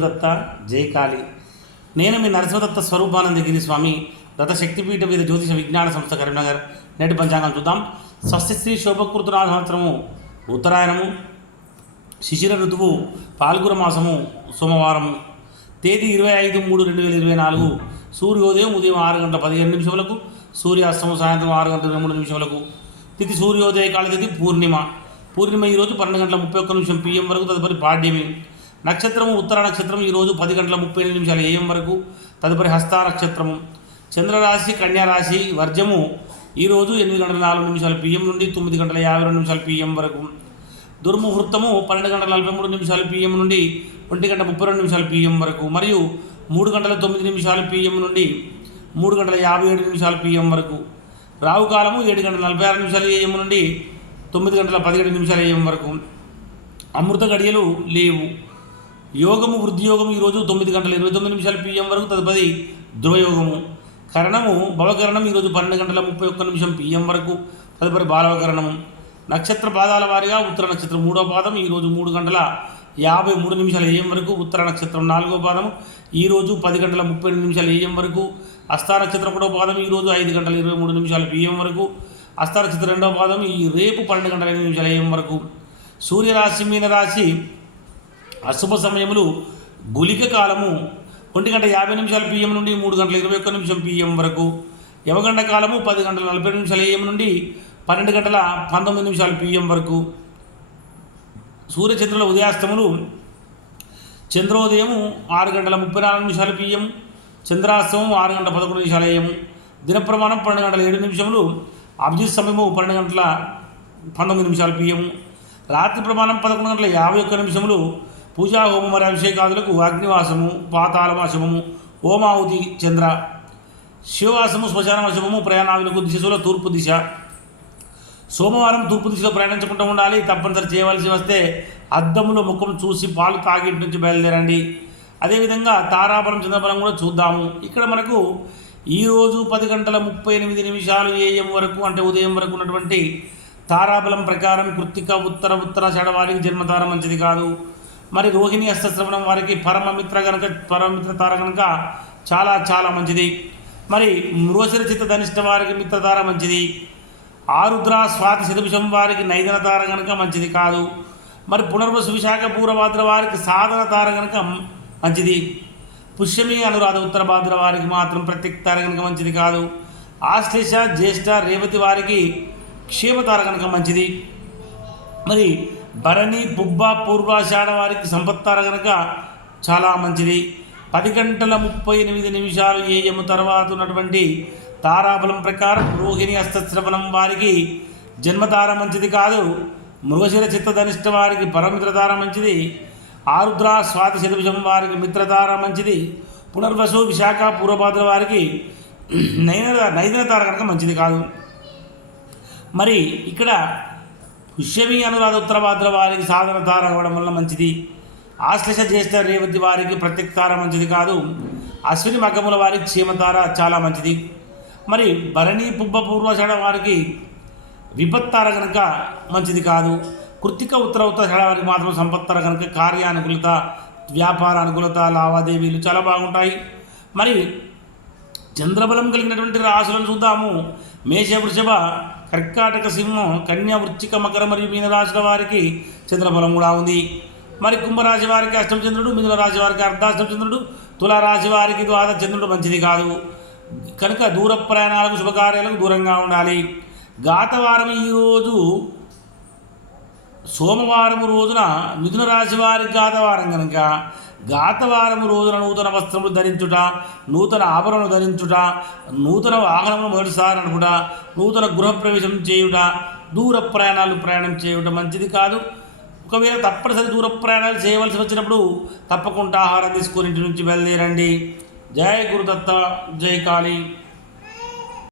దత్త జై కాళి. నేను మీ నరసింహదత్త స్వరూపానందగిరి స్వామి దత్త శక్తిపీఠ మీద జ్యోతిష విజ్ఞాన సంస్థ కరీంనగర్. నేటి పంచాంగం చూద్దాం. స్వస్తి శ్రీ శోభకృతనాథ సంవత్సరము ఉత్తరాయణము శిశిర ఋతువు పాల్గుర మాసము సోమవారము. తేదీ ఇరవై ఐదు మూడు రెండు వేల ఇరవై నాలుగు సూర్యోదయం ఉదయం ఆరు గంటల పదిహేను నిమిషములకు సూర్యాస్తమం సాయంత్రం ఆరు గంటల ఇరవై మూడు నిమిషములకు. తిథి సూర్యోదయ కాల తిథి పూర్ణిమ. పూర్ణిమ ఈరోజు పన్నెండు గంటల ముప్పై ఒక్క నిమిషం పిఎం వరకు తదుపరి పాడ్యమి. నక్షత్రము ఉత్తర నక్షత్రం ఈరోజు పది గంటల ముప్పై ఎనిమిది నిమిషాలు ఏఎం వరకు. తదుపరి హస్త నక్షత్రము. చంద్రరాశి కన్యారాశి వర్జము ఈరోజు ఎనిమిది గంటల నాలుగు నిమిషాలు పిఎం నుండి తొమ్మిది గంటల యాభై రెండు నిమిషాలు పిఎం వరకు. దుర్ముహూర్తము పన్నెండు గంటల నలభై మూడు నిమిషాలు పిఎం నుండి ఒంటి గంట ముప్పై రెండు నిమిషాలు పిఎం వరకు. మరియు మూడు గంటల తొమ్మిది నిమిషాలు పిఎం నుండి మూడు గంటల యాభై ఏడు నిమిషాలు పిఎం వరకు. రావు కాలము ఏడు గంటల నలభై ఆరు నిమిషాలు ఏఎం నుండి తొమ్మిది గంటల పదిహేడు నిమిషాలు ఏఎం వరకు. అమృత గడియలు లేవు. యోగము వృద్ధియోగం ఈరోజు తొమ్మిది గంటల ఇరవై తొమ్మిది నిమిషాలు పిఎం వరకు తదుపరి ధ్రువయోగము. కరణము భవకరణం ఈరోజు పన్నెండు గంటల ముప్పై ఒక్క నిమిషం పిఎం వరకు తదుపరి బాలవకరణము. నక్షత్ర పాదాల వారిగా ఉత్తర నక్షత్రం మూడో పాదం ఈరోజు మూడు గంటల యాభై మూడు నిమిషాల ఏఎం వరకు ఉత్తర నక్షత్రం నాలుగో పాదం ఈరోజు పది గంటల ముప్పై రెండు నిమిషాల ఏఎం వరకు అస్థా నక్షత్రం ఒకటో పాదం ఈరోజు ఐదు గంటల ఇరవై మూడు నిమిషాల పిఎం వరకు అస్థా నక్షత్రం రెండవ పాదం ఈ రేపు పన్నెండు గంటల ఎనిమిది నిమిషాల ఏఎం వరకు. సూర్యరాశి మీన రాశి అశుభ సమయములు గులిక కాలము ఒంటి గంట యాభై నిమిషాల పిఎం నుండి మూడు గంటల ఇరవై ఒక్క నిమిషం పిఎం వరకు యవగంట కాలము పది గంటల నలభై నిమిషాల ఏఎం నుండి పన్నెండు గంటల పంతొమ్మిది నిమిషాల పిఎం వరకు. సూర్యచంద్రుల ఉదయాస్తములు చంద్రోదయము ఆరు గంటల ముప్పై నాలుగు నిమిషాల పిఎం చంద్రాస్తమం ఆరు గంటల పదకొండు నిమిషాల ఏఎం దినప్రమాణం పన్నెండు గంటల ఏడు నిమిషములు అభిజిత్ సమయము పన్నెండు గంటల పంతొమ్మిది నిమిషాల పిఎం రాత్రి ప్రమాణం పదకొండు గంటల యాభై ఒక్క నిమిషములు పూజా హోమం అభిషేకాదులకు అగ్నివాసము పాతాళవాసము ఓమావుతి చంద్ర శివవాసము శ్మశానవాసము ప్రయాణాదులకు దిశలో తూర్పు దిశ. సోమవారం తూర్పు దిశలో ప్రయాణించకుండా ఉండాలి. తప్పనిసరి చేయవలసి వస్తే అద్దములో ముఖం చూసి పాలు తాగింటి నుంచి బయలుదేరండి. అదేవిధంగా తారాబలం చంద్రబలం కూడా చూద్దాము. ఇక్కడ మనకు ఈరోజు పది గంటల ముప్పై ఎనిమిది నిమిషాలు ఏఎం వరకు అంటే ఉదయం వరకు ఉన్నటువంటి తారాబలం ప్రకారం కృత్తిక ఉత్తర ఉత్తర వారికి జన్మతార మంచిది కాదు. మరి రోహిణి అష్టశ్రవణం వారికి పరమమిత్ర కనుక పరమమిత్ర తార కనుక చాలా చాలా మంచిది. మరి మృగశిర చిత్త ధనిష్ట వారికి మిత్రతార మంచిది. ఆరుద్ర స్వాతి శతభుషం వారికి నైదన తార కనుక మంచిది కాదు. మరి పునర్వసు విశాఖ పూర్వభాద్ర వారికి సాధన తార కనుక మంచిది. పుష్యమి అనురాధ ఉత్తర భాద్ర వారికి మాత్రం ప్రత్యేక తార గనక మంచిది కాదు. ఆశ్లేష జ్యేష్ఠ రేవతి వారికి క్షేమతార కనుక మంచిది. మరి భరణి బుబ్బ పూర్వాషాఢ వారికి సంపత్తార కనుక చాలా మంచిది. పది గంటల ముప్పై ఎనిమిది నిమిషాలు ఏయము తర్వాత ఉన్నటువంటి తారాబలం ప్రకారం రోహిణి హస్తశ్రవణం వారికి జన్మతార మంచిది కాదు. మృగశిర చిత్తధనిష్ట వారికి పరమిత్రతార మంచిది. ఆరుద్ర స్వాతి శతభుజం వారికి మిత్రతార మంచిది. పునర్వసు విశాఖ పూర్వభాద్ర వారికి నైన నైదనతార కనుక మంచిది కాదు. మరి ఇక్కడ పుష్యమి అనురాధ ఉత్తరభాద్ర వారికి సాధన తార అవ్వడం వల్ల మంచిది. ఆశ్లేష జ్యేష్ఠ రేవతి వారికి ప్రత్యక్తార మంచిది కాదు. అశ్విని మగముల వారికి క్షేమతార చాలా మంచిది. మరి భరణి పుబ్బ పూర్వషాఢ వారికి విపత్తార కనుక మంచిది కాదు. కృత్తిక ఉత్తర ఉత్తరాషాఢ వారికి మాత్రం సంపత్తార కనుక కార్యానుకూలత వ్యాపార అనుకూలత లావాదేవీలు చాలా బాగుంటాయి. మరి చంద్రబలం కలిగినటువంటి రాశులను చూద్దాము. మేష వృషభ కర్కాటక సింహం కన్యా వృచ్చిక మకర మరియు మీనరాశుల వారికి చంద్రఫలం కూడా ఉంది. మరి కుంభరాశి వారికి అష్టమచంద్రుడు మిథున రాశి వారికి అర్ధాష్టమచంద్రుడు తులారాశి వారికి ద్వాదశ చంద్రుడు మంచిది కాదు. కనుక దూర ప్రయాణాలకు శుభకార్యాలకు దూరంగా ఉండాలి. గాతవారం ఈరోజు సోమవారం రోజున మిథున రాశి వారికి గాతవారం కనుక గాతవారం రోజున నూతన వస్త్రములు ధరించుట నూతన ఆభరణలు ధరించుట నూతన వాహనములు మొదటిసారి అనుకుట నూతన గృహప్రవేశం చేయుట దూర ప్రయాణాలు ప్రయాణం చేయుట మంచిది కాదు. ఒకవేళ తప్పనిసరి దూర ప్రయాణాలు చేయవలసి వచ్చినప్పుడు తప్పకుండా ఆహారం తీసుకొని ఇంటి నుంచి బయలుదేరండి. జయ గురుదత్త జై కాళీ.